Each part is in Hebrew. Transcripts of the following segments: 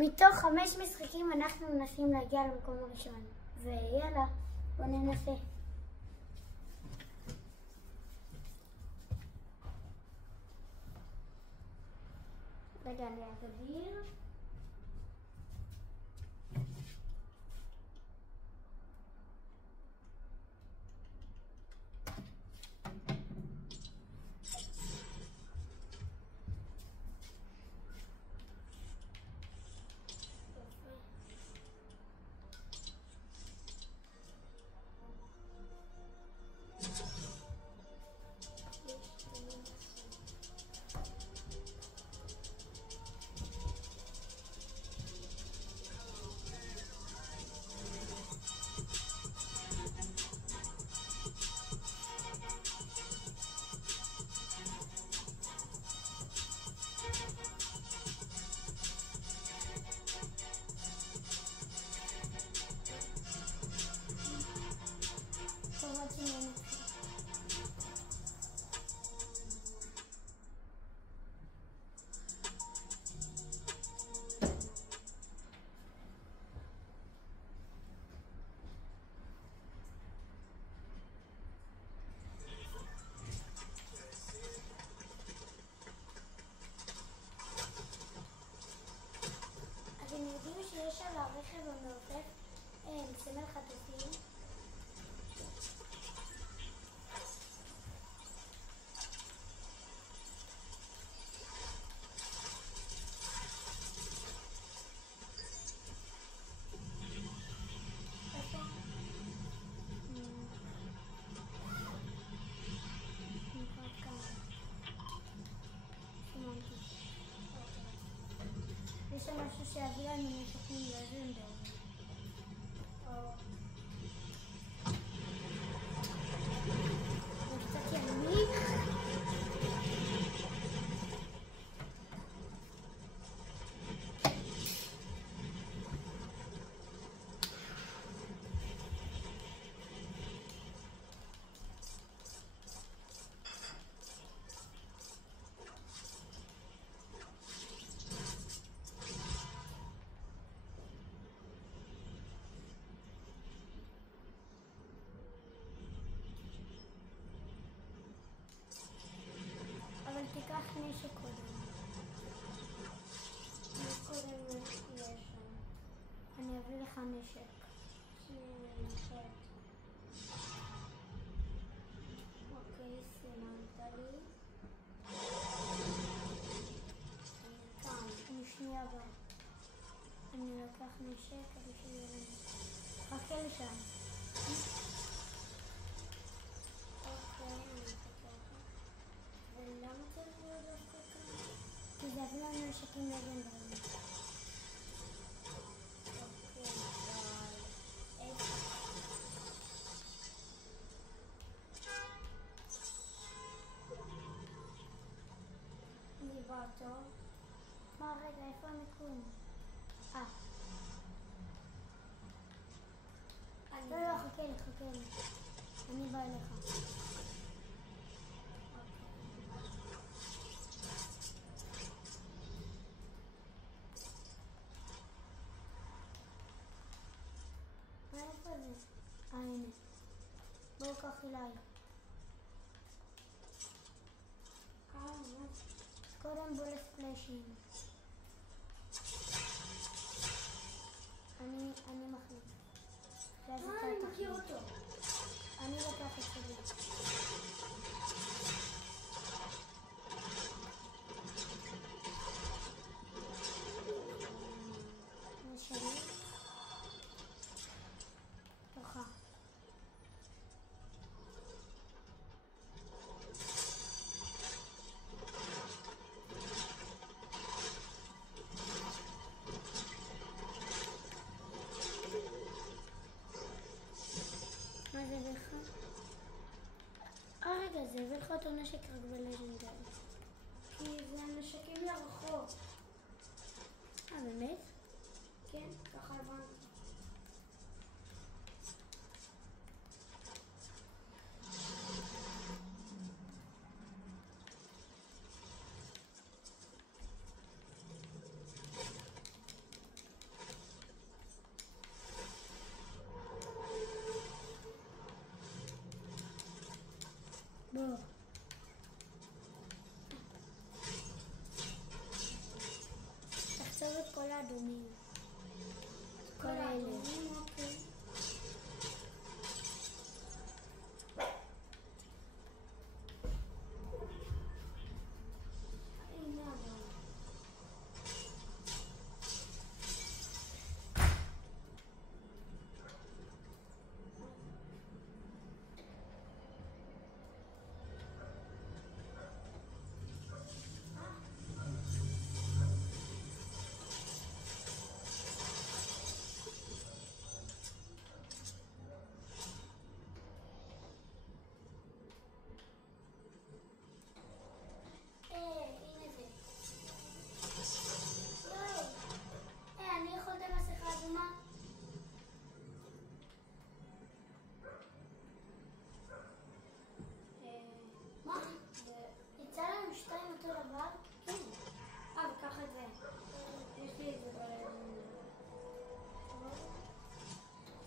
מתוך 5 משחקים אנחנו מנסים להגיע למקום הראשון. ויאללה, בוא ננסה. רגע, אני אגדיר. אתם יודעים שיש על הרכב המעופף סמל חטופים? יש שם משהו שיביא לנו נשקים לזנדר. זה קצת ימי. אבל תיקח נשק קודם. קודם יש שם. אני אביא לך נשק. אוקיי, סימנת לי. אני שנייה בה. אני לוקח נשק כדי שיהיה לנו. חכה לי שם. אוקיי, אני חכה לך. ולמה צריך להיות דווקא כאן? כי זה הביא לנו נשקים לגנדריים. אוקיי, אבל... איפה? אני באה טוב. מה, רגע, איפה המיקום? לא, חכה לי. אני באה אליך. איפה זה? הנה. בואו קח אליי. קודם בוא לספלשים. אני מחליט. אני מכיר אותו. אני לוקח את שלי. זה שלי. תוכה. מה זה הביא לך? רגע, זה הביא לך אותו נשק רק בלג'נדרי. כי זה נשקים לרחוב. באמת? כן, ככה הבנתי. כל האדומים. כל האדומים, אוקיי. הנה אדום. הנה זה. אני יכול את המסכה אדומה? מה? יצא לנו 2 אותו דבר? כן. וקח את זה. יש לי את זה בלב.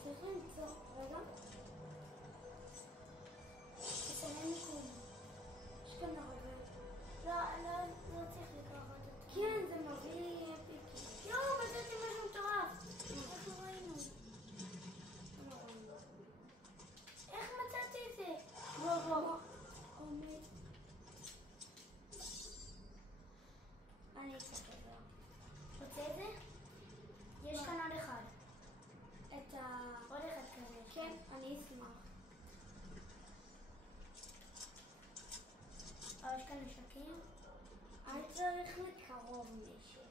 צריך למצוא. רגע. תסיים מיקום. יש כאן הרבה. לא צריך לקחת את זה. כן, זה מביא פיקי. מצאתי משהו מטורף. איך לא ראינו? איך מצאתי את זה? בוא. עומד. אני אצטרך את זה. רוצה את זה? יש כאן עוד אחד. עוד אחד כזה. כן, אני אשמח. יש כאן נשקים? אני צריך לקרוב נשק.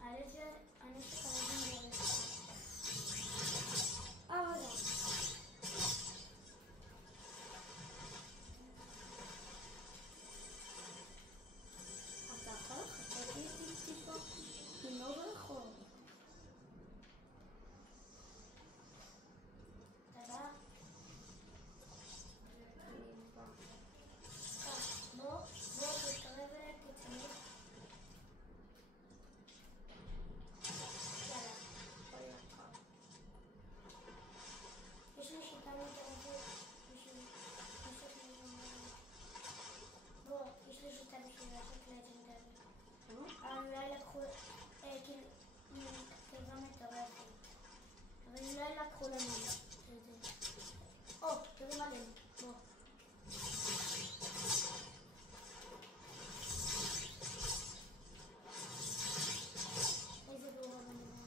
הנשק הרבים דרך. רגע. אתה יכול לחכות לי טיפה? אני מאוד רחוק. תודה. בוא, תתקרב אליי, תצמיד. יאללה, בוא נתקרב. יש לי שיטה מטורפת בשביל לעשות לג'נדרי. בוא, יש לי שיטה בשביל לעשות לג'נדרי. אולי לקחו, כאילו, תיבה מטורפת. אבל אולי לקחו לנו את זה. תרים עלינו, בוא. איזה דורה בנדמה.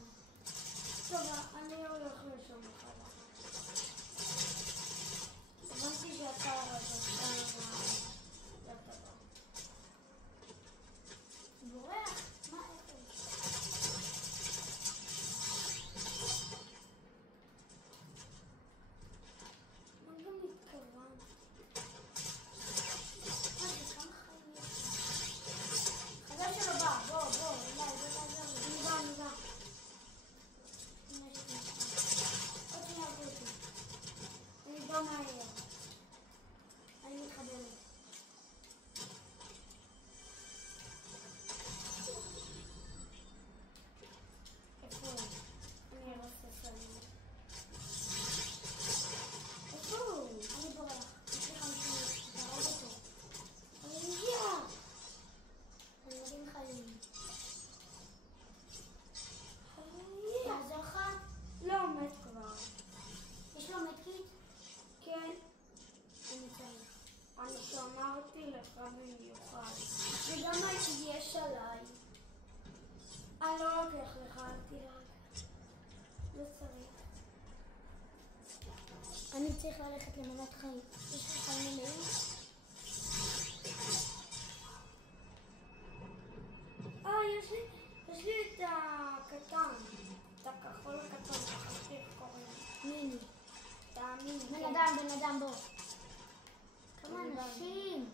טוב, אני הולך לשום מחלה. הבנתי שאתה הולך לטבע. בורח? מה איפה? מה גם מתכוון? זה כמה חיים יש? חזר שלו בא, בוא, אולי, אני בא. עוד שנייה בוטי. אני בא מהר. אני מתחברת. איפה הוא? אני אראה ססלים. איפה הוא? אני בורח. יש לי 50 תהרוג אותו. אני מגיע! אני מדהים חיים. יעזור לך? לא, מת כבר. יש לו מדקיט? כן. אני צריך. אני שמרתי לך במיוחד. וגם יש עליי. אני לא לוקח לך, אל תדאג. לא צריך. אני צריך ללכת למנת חיים. יש לך חיים מלאים? יש לי את הקטן. את הכחול הקטן, שכחתי איך קוראים. מיני. תאמין. בן אדם, בוא. כמה אנשים.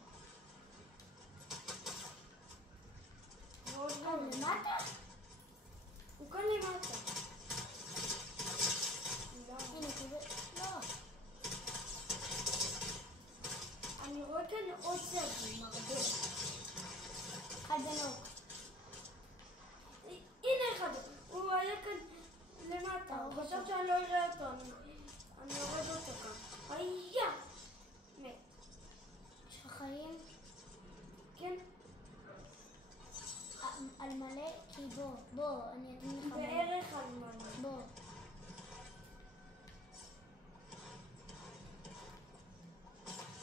למטה? הוא כאן למטה. הנה, כזה. לא. אני רואה כאן עוד צבעים, הרבה. אחד בנוק. הנה אחד. הוא היה כאן למטה. הוא חשב שאני לא אראה אותו. אני אורד אותו כאן. היה! מת. יש לך חיים? כן. על מלא, כי בוא, אני אתן לך מלא. בערך על מלא. בוא.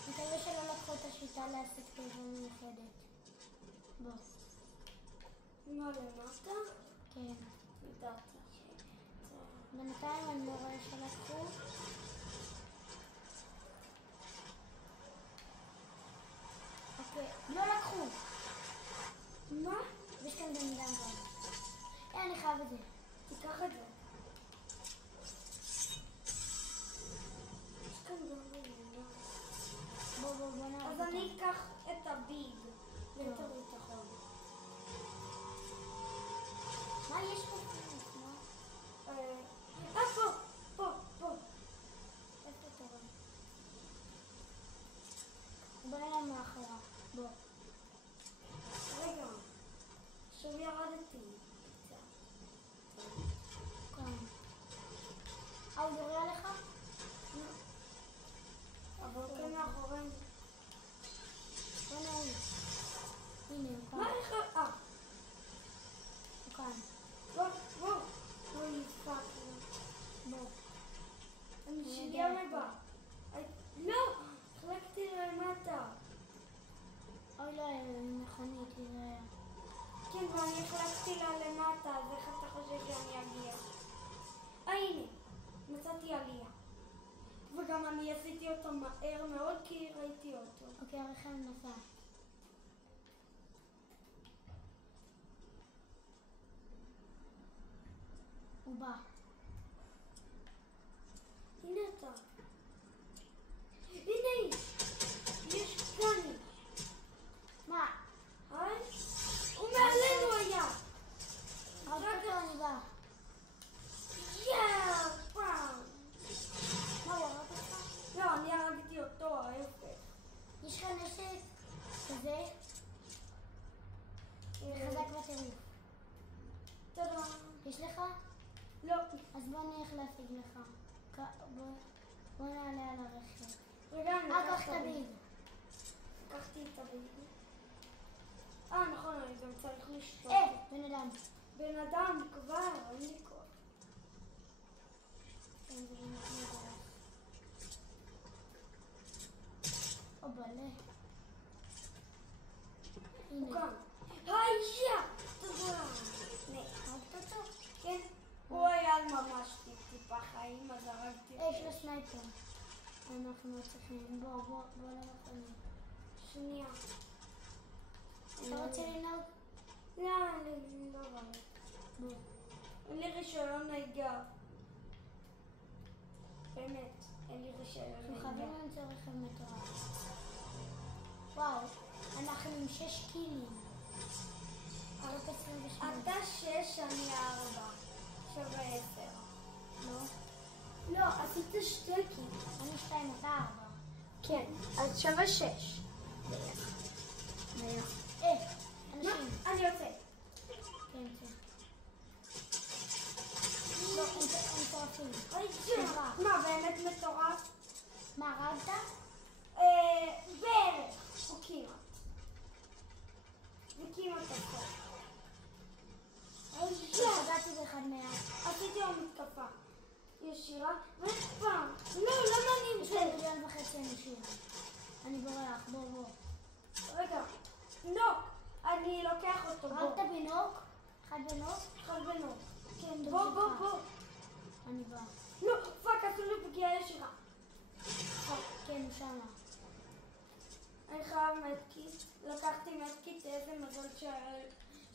מקווה שלא לקחו את השיטה להשיג תיבה מיוחדת. בוא. מה למטה? כן. ידעתי בינתיים אני לא רואה שלקחו. אוקיי, לא לקחו. מה? יש כאן בן אדם גם. אני חייב את זה. תיקח את זה. יש כאן גם בן אדם. בוא נעבור. אז אני אקח את הביג. ליתר ביטחון. מה יש פה? פה. איפה אתה רואה? בוא נראה מאחורה. בוא. רגע. עכשיו ירדתי. כאן. הוא יורה עליך? אבל כן מאחורינו. בוא נעול. הנה, הוא כאן. מה איך... הוא כאן. בוא. בוא נדפק. בוא. אני שנייה מבא. לא! החלקתי למטה. אוי לא, מכונית, תראה. כן, ואני החלקתי לה למטה, אז איך אתה חושב שאני אגיע? הנה, מצאתי עלייה. וגם אני עשיתי אותו מהר מאוד כי ראיתי אותו. אוקיי, הרכב נסע. הוא בא. הנה אתה. הנה! יש כאן. מה? היי? הוא מעלינו היה! הרגת אותו, אני בא. פעם! מה, הוא הרג אותך? לא, אני הרגתי אותו, ההפך. יש לך נשק כזה? חזק בטירוף. תודה. יש לך? לא. אז בוא נלך להשיג לך. בוא נעלה על הרכב. רגע, אני קח לקחת את הביג. לקחתי את הביג. נכון, אני גם צריך לשתות. בן אדם. בן אדם כבר, אין לי כוח. או בלה. הוא הנה. כאן. הייה! תודה. הרגת אותו? כן. הוא היה על ממש טיפה חיים, אז הרגתי אותו. יש לו סנייפר. אנחנו צריכים. בוא למכונית. שנייה. אתה רוצה לנהוג? לא, אני לא רואה. בוא. אין לי רישיון נהיגה. באמת, אין לי רישיון אנחנו נהיגה. חייבים למצוא רכב מטורף. וואו, אנחנו עם 6 קילים. רק 28. אתה 6, אני 4. שווה 10. לא? לא, עשית 2 קילים. אני 2, אתה 4. כן, אז שווה 6. אנשים. אני יוצא. כן, כן. לא, הם מטורפים. מה, באמת מטורף? מה, הרגת? בערך. הוא כמעט. זה כמעט הכל. פגעתי באחד מהם. עשיתי לו מתקפה. ישירה, פעם. לא, למה אני יש להם נמצאת? 1.5 מיליון אנשים. אני בורח, בוא. רגע. לא, אני לוקח אותו. הרגת בינוק? אחד בינוק? אחד בנוק. כן, טוב בוא. שלך. אני בא. לא, פאק, עשו לי פגיעה ישירה. כן, הוא שמה. אני חייב מדקיט. לקחתי מדקיט, איזה מזל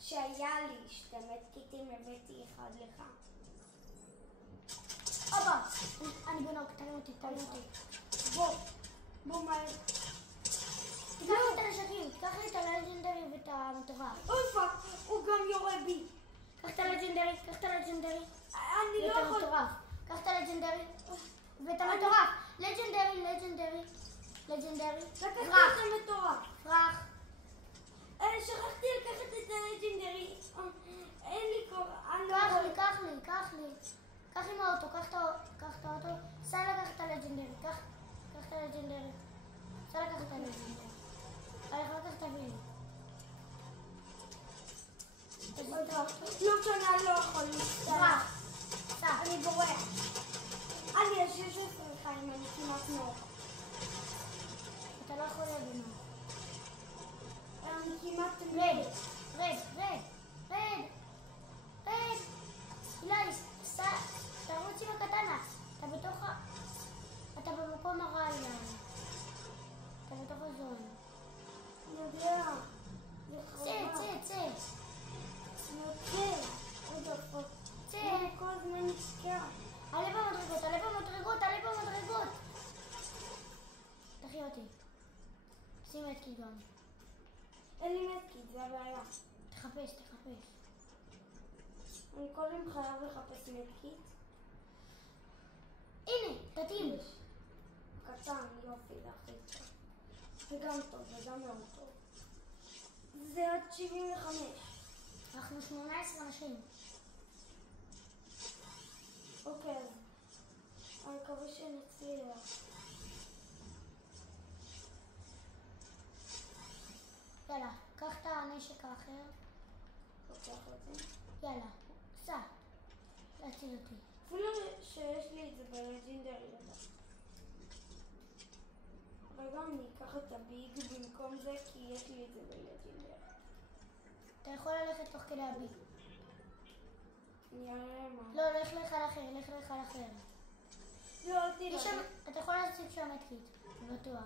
שהיה לי 2 מדקיטים, הבאתי אחד לך. אבא! אני בינוק, תרים אותי. בוא מהר. תיקח לי את הנשקים, תיקח לי את הלג'נדרי ואת המטורף. אוי פאק, הוא גם יורה בי. קח את הלג'נדרי. אני לא ואת יכול. המטורף. קח את הלג'נדרי ואת המטורף. לג'נדרי. לקחתי ברח. את המטורף. ברח. שכחתי לקחת את הלג'נדרי. אין לי כוח. קח לי. קח עם האוטו, קח את האוטו. סע לקח את הלג'נדרי. קח את הלג'נדרי. סע לקח את הלג'נדרי. אני יכול לקחת את הביל. תודה. לא שנה לא יכול להסתרח. אני בורח. אני יש 16 חיים, אני כמעט נוח. אתה לא יכול להבין. אני כמעט רד. אילי, תרוץ עם הקטנה. אתה במקום הרע, אילי. אתה בתוך הזון. אני יודע. צא. אני יוצא. עוד הפות. צא. אני כל הזמן נזכר. עלה במדרגות. תחי אותי. שים את קידון. אין לי מתקיד, זה הבעיה. תחפש. אני קודם חייב לחפש מתקיד. הנה, תתאים. קטן, יופי, זה הכי טוב. זה גם טוב, זה גם מאוד טוב. זה עד 75. אנחנו 18 אנשים. אוקיי, אז אני מקווה שנצליח. יאללה, קח את הנשק האחר. לוקח את זה. יאללה, סע. להציל אותי. אפילו שיש לי את זה בלג'ינדרי לדעת. רגע, אני אקח את הביג במקום זה, כי יש לי את זה בלג'ינדרי. אתה יכול ללכת תוך כדי הביג. אני אראה מה. לא, לך על אחר. לא, אל תדאג. אתה יכול להציג שם מתקיד, בטוח.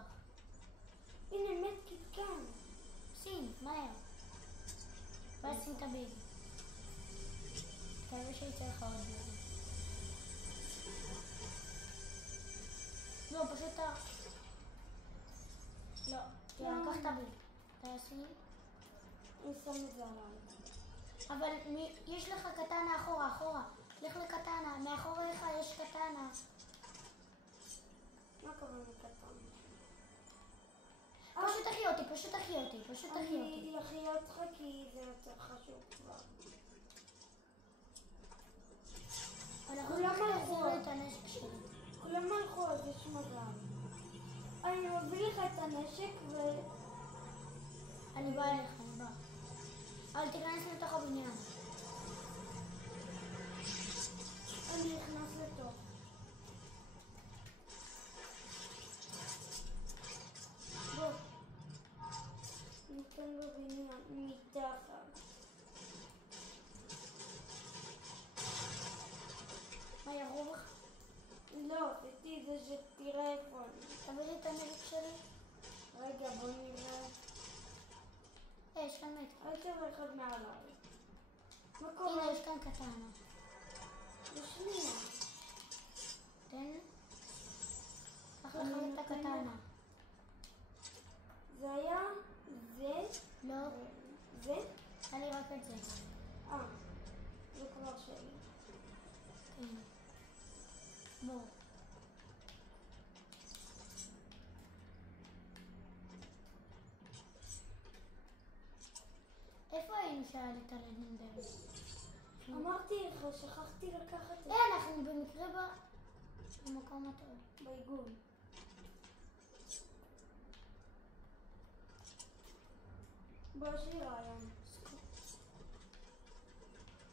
הנה, מתקיד כאן. שים, מהר. ואז שים את הביג. תקווה שיצא לך עוד ביג. לא, פשוט לא, יאללה, קח את הביג. תעשי. אני שם את זה עליי. אבל יש לך קטנה אחורה. לך לקטנה, מאחוריך יש קטנה. מה קורה לקטן? פשוט תחי אותי. אני אחיה אותך כי זה יותר חשוב כבר. אנחנו כולם נחזיר הלכו. את הנשק שלי. כולם הלכו, אז יש מזל. אני מביא לך את הנשק אני באה אליך, אבל תיכנס לתוך הבניין. אני נכנס לתוך. בוא. ניתן בבניין, מתחת. מה, ירו בך? לא, תראי, זה שתראה איפה אני. תביא לי את הנשק שלי. רגע, בוא נראה. יש כאן מת. אל תראה אחד מעליי. מה קורה? הנה, יש כאן קטנה. בשנייה. תן. קח לך את הקטנה. זה היה זה? לא, זה? תן לי רק את זה. זה כבר שלי. כן. בוא. איפה היינו שעלית לג'ינדרי? אמרתי לך, שכחתי לקחת את זה. אנחנו במקרה במקום הטוב. בעיגול. בוא, יש לי רעיון.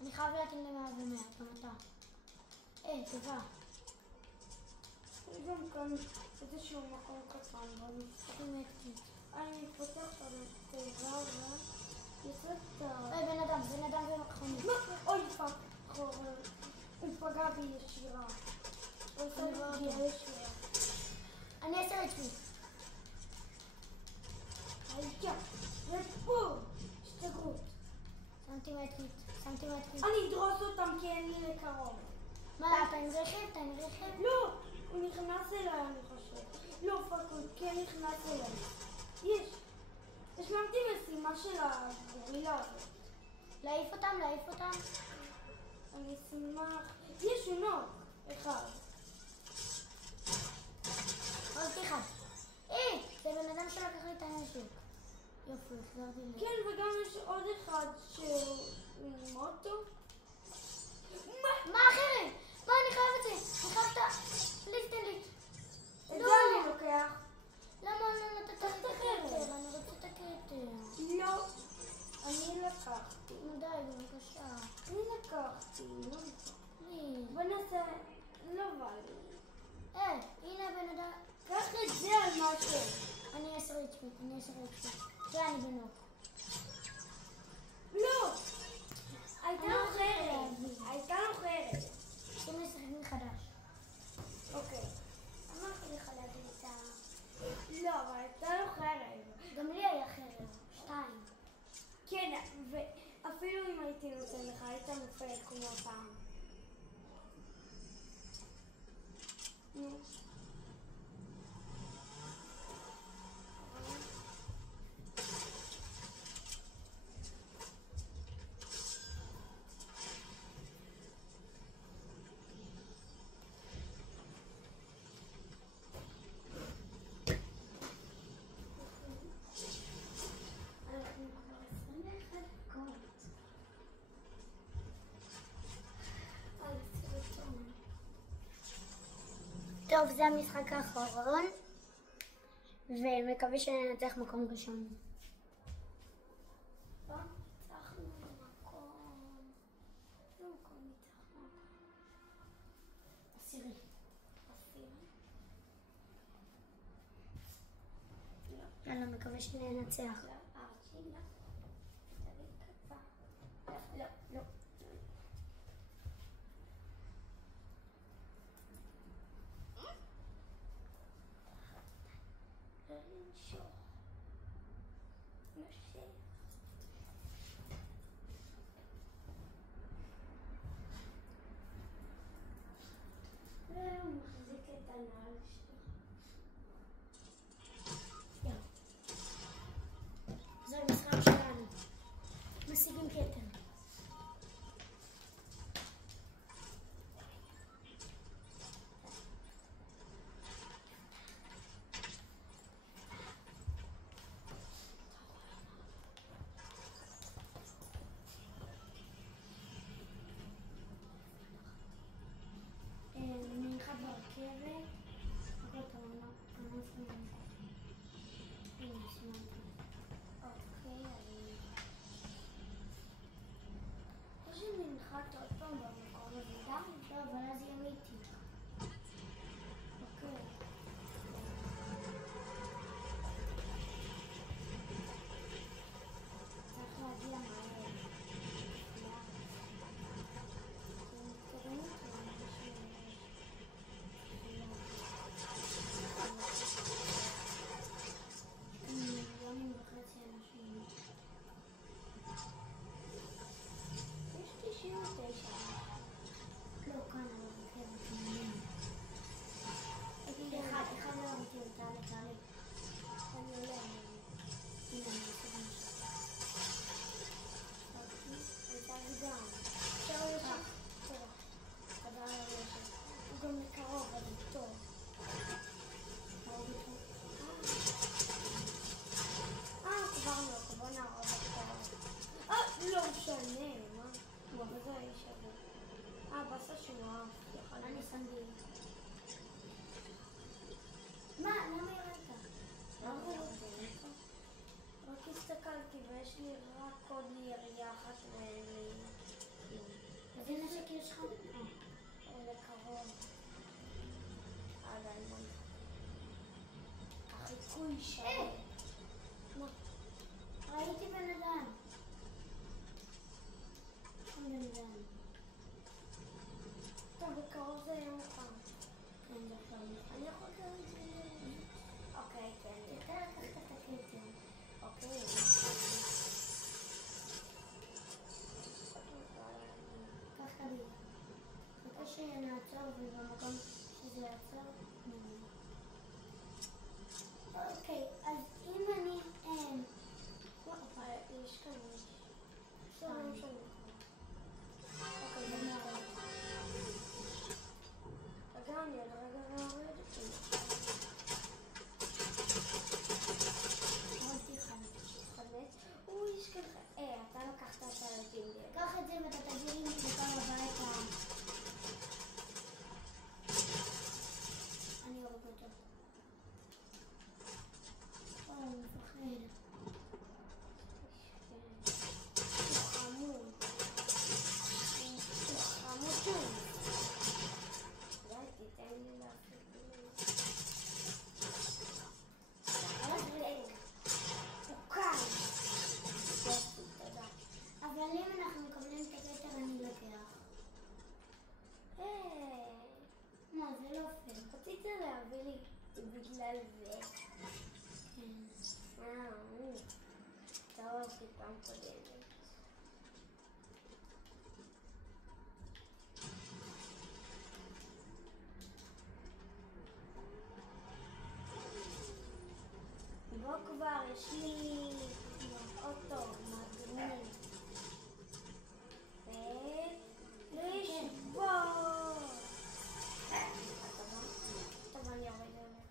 אני חייב להתאים ל-100 ו-100, גם אתה. טובה. יש גם כאן איזשהו מקום קטן, בוא נפתח. אני פותח את התיבה ויוצאת בן אדם ומכחונית. אוי, פאק, הוא פגע בי ישירה. הוא עושה לי פגיעה ישירה. אני אעשה את מי. הייה, ובום, השתגרות. שמתי מתקיד. אני אדרוס אותם כי אין לי לקרוב. מה, אתה עם רכב? לא, הוא נכנס אליי, אני חושב. לא, פאק, הוא כן נכנס אליי. השלמתי משימה של הגורילה הזאת. להעיף אותם? אני אשמח. יש עונות. אחד. עוד אחד. זה בן אדם שלקח לי את הנשק. יופי, החזרתי לי. כן, וגם יש עוד אחד שהוא עם אוטו. מה אחרת? מה, אני חייב את זה? אני חייב את ה... פליז תן לי. את זה אני לוקח. למה לא נתת לי את הכתר? אני רוצה את הכתר. לא, אני לקחתי. נו די, בבקשה. בוא נעשה... לא בא לי. הנה הבן אדם. קח את זה על משהו. אני 10 HP. זה אני בנוק. לא! הייתה לו חרב. צריכים לשחק מחדש. אוקיי. אמרתי לך להביא את ה... לא, אבל הייתה לו חרב. גם לי היה חרב. 2. כן, ואפילו אם הייתי נותן לך, היית נופל כמו הפעם. נו. טוב, זה המשחק האחרון, ומקווה שננצח מקום ראשון. ניצחנו מקום. עשירי. יאללה, מקווה שננצח. לא. זה המשחק שלנו. משיגים כתר. אני אחד ברכבת. או שננחת עוד פעם במקום הזה, דם? לא, אבל אז יהיה איתי. אוקיי. צריך להגיע מהר. יש 99. לא, כאן אבל ברכבת. אחד לא ראיתי אותה, לצערי. אני עולה. הנה, אני עושה משהו. הייתה לי גם. אפשר לשם? טוב. חזר לרשת. הוא גם מקרוב, אבל הוא טוב. כבר נערוב אותו. לא משנה, מה? הוא בזה האיש הזה. בסה שהוא אהב. אני שמתי. מה? למה ירדת? רק הסתכלתי ויש לי רק עוד ירייה אחת ואין לי... אז הנה שקי יש לך? לקרוב. עדיין בוא נחכה. החיקוי שווה. ראיתי בן אדם. בן אדם. טוב, בקרוב זה יהיה מוכן. כן, זה עכשיו מוכן. אני יכול גם את זה. אוקיי, כן. תתן לקחת את הכתר. אוקיי. קח קדימה. חכה שנעצור ובמקום שזה יעצור. אוקיי, אז אם אני... יש כאן מישהו. שתיים. אוקיי, זה נער. רגע, אני עוד רגע יורד. ראיתי חמש. יש כאן... אתה לקחת את הטינדר. קח את זה ואתה תביא לי בפעם הבאה את ה... אני עוד יש לי אוטו מגניב. ולשבור. טוב, אני אוריד אליך.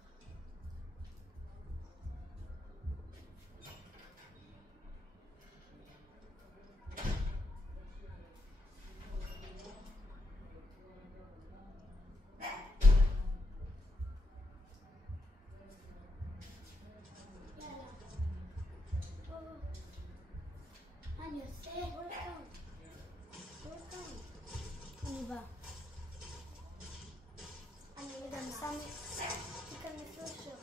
אני עושה. אני בא. אני גם שם... תיכנס לשירות.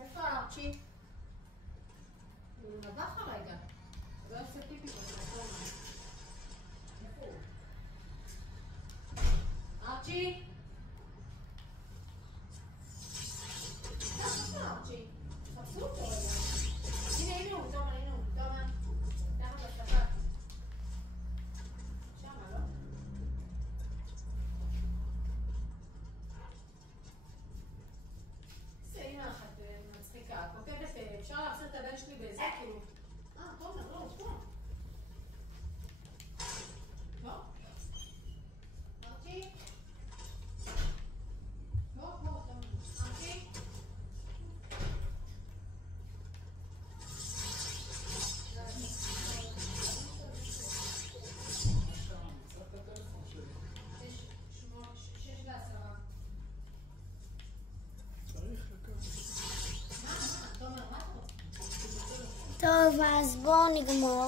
איפה ארצ'י? הוא נבח הרגע. הוא לא עושה פיפי במקום. איפה הוא? ארצ'י? איפה ארצ'י? חפשו אותו רגע. הנה הוא, תומר, הנה הוא. תומר. תחת השפת. שמה, לא? זה אימא אחת מצחיקה. כותבת, אפשר להחזיר את הבן שלי בזה, כאילו... תומר, לא, הוא פה. לא? ארצ'י? לא, תומר. ארצ'י? טוב, אז בואו נגמור.